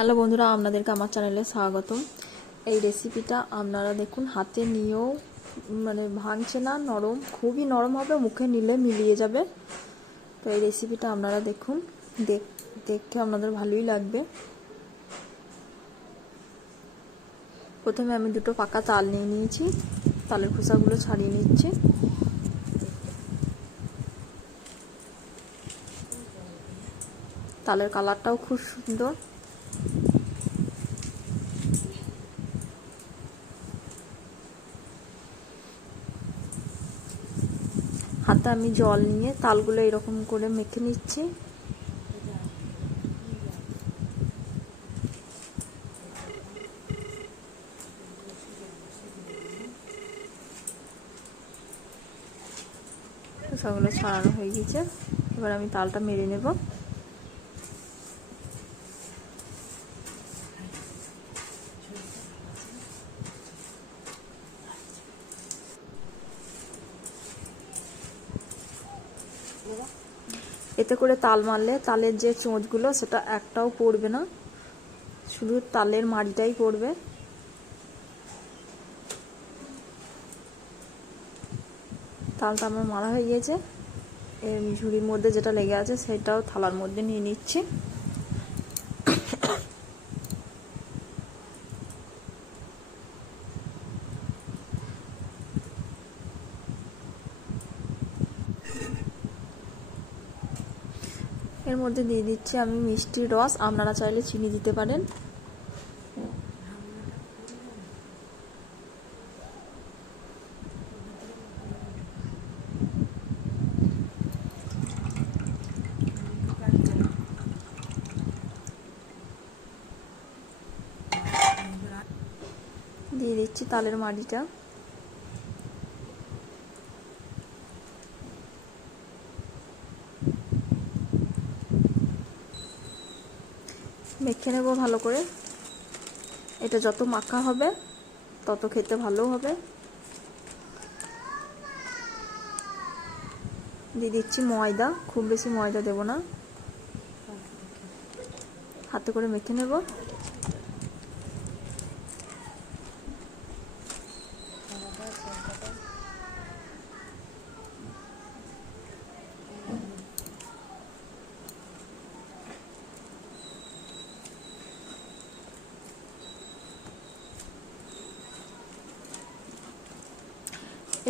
Hello বন্ধুরা, আপনাদেরকে আমার চ্যানেলে স্বাগতম। এই রেসিপিটা আপনারা দেখুন, হাতে নিয়েও ভাঙছে না, নরম, খুবই নরম হবে, মুখে নিলে মিলিয়ে যাবে। তো এই রেসিপিটা আপনারা দেখুন, দেখতে আপনাদের ভালোই লাগবে। প্রথমে আমি দুটো পাকা তাল নিয়ে নিয়েছি, তালের খোসাগুলো ছাড়িয়ে নিচ্ছি। তালের কালারটাও খুব সুন্দর। হাতে আমি জল নিয়ে তালগুলো এরকম করে মেখে নিচ্ছি। সবগুলো ছাড়ানো হয়ে গেছে, এবার আমি তালটা মেরে নেব। এতে করে তাল মারলে তালের যে চোঁচগুলো সেটা একটাও পড়বে না, শুধু তালের মাড়িটাই পড়বে। তালটা আমার মারা হয়ে গিয়েছে। এর ঝুড়ির মধ্যে যেটা লেগে আছে সেটাও থালার মধ্যে নিয়ে নিচ্ছি। এর মধ্যে দিয়ে দিচ্ছি আমি মিষ্টির রস, আপনারা চাইলে চিনি দিতে পারেন। দিয়ে দিচ্ছি তালের মাড়িটা। মেখে নেব ভালো করে। এটা যত মাখা হবে তত খেতে ভালো হবে। দিয়ে দিচ্ছি ময়দা, খুব বেশি ময়দা দেব না, হাতে করে মেখে নেব।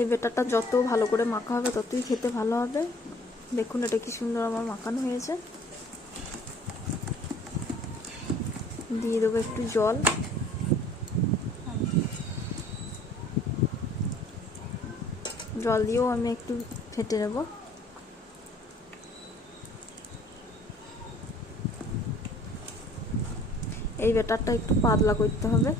এই ব্যাটারটা যত ভালো করে মাখা হবে ততই খেতে ভালো হবে। দেখুন এটা কি সুন্দর আমার মাখানো হয়েছে। দিয়ে দেবো একটু জল। জল দিয়েও আমি একটু ফেটে নেব। এই ব্যাটারটা একটু পাতলা করতে হবে।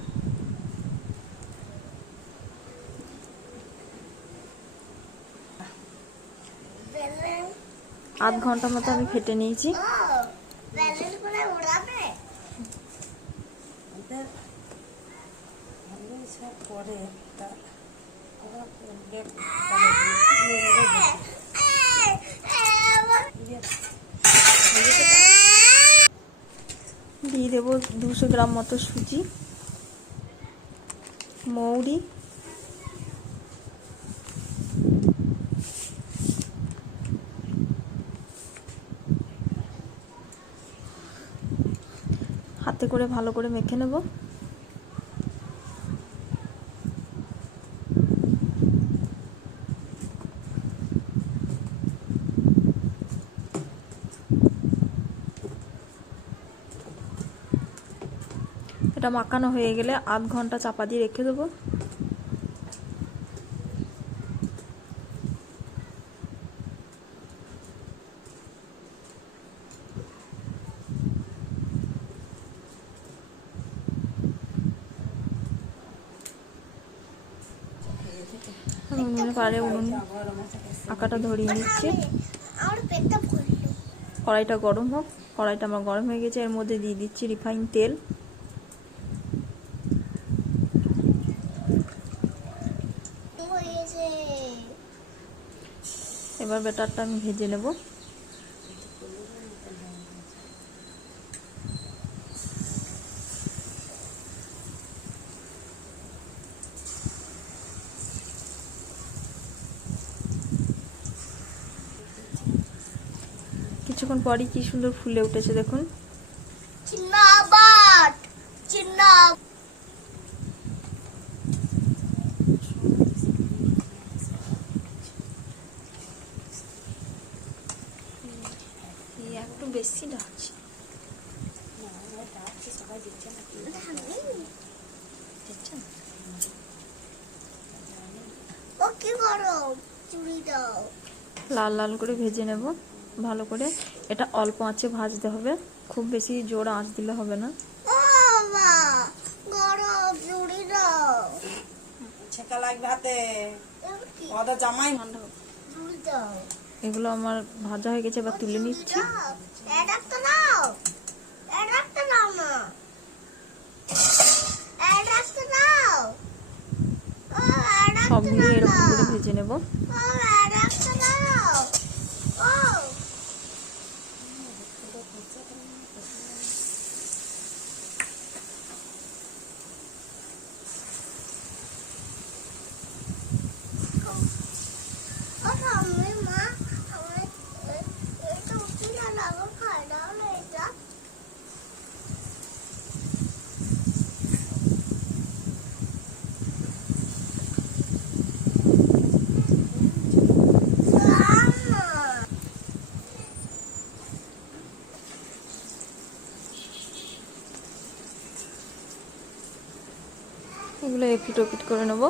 আধ ঘন্টা মতো আমি ফেটে নিয়েছি। দিয়ে দেবো 200 গ্রাম মতো সুজি, মৌরি, হাতে করে ভালো করে মেখে নেব। এটা মাখানো হয়ে গেলে আধ ঘন্টা চাপা দিয়ে রেখে দেবো। উনুনে পারে উনুন আঁকাটা ধরিয়ে নিচ্ছি। কড়াইটা গরম হোক। কড়াইটা আমার গরম হয়ে গেছে, এর মধ্যে দিয়ে দিচ্ছি রিফাইন তেল। এবার ব্যাটারটা আমি ভেজে নেব। কিছুক্ষণ পরই কি সুন্দর ফুলে উঠেছে দেখুন। একটু বেশি ডাকছে। লাল লাল করে ভেজে নেব ভালো করে। এটা অল্প আঁচে ভাজতে হবে, খুব বেশি জোর আঁচ দিলে হবে না। এগুলো আমার ভাজা হয়ে গেছে, এবার তুলে নিচ্ছি। সবগুলো এরকম করে ভেজে নেব। এগুলো এপিট ওপিট করে নেব।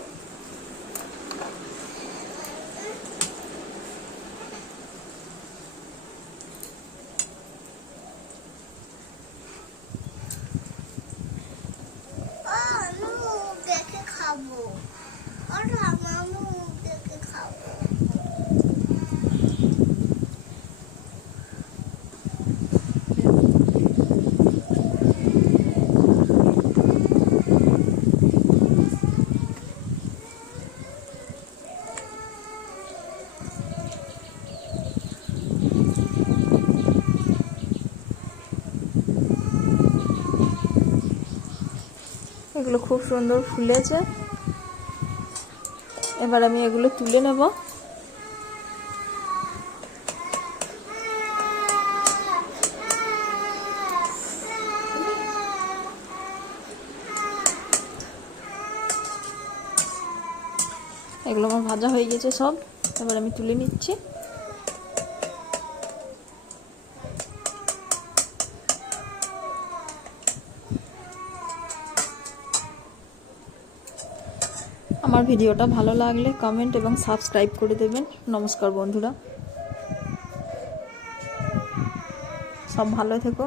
এগুলো খুব সুন্দর ফুলেছে। এবার আমি এগুলো তুলে নেব। এগুলো আমার ভাজা হয়ে গেছে সব, এবার আমি তুলে নিচ্ছি। আমার ভিডিওটা ভালো লাগলে কমেন্ট এবং সাবস্ক্রাইব করে দেবেন। নমস্কার বন্ধুরা, সব ভালো থেকো।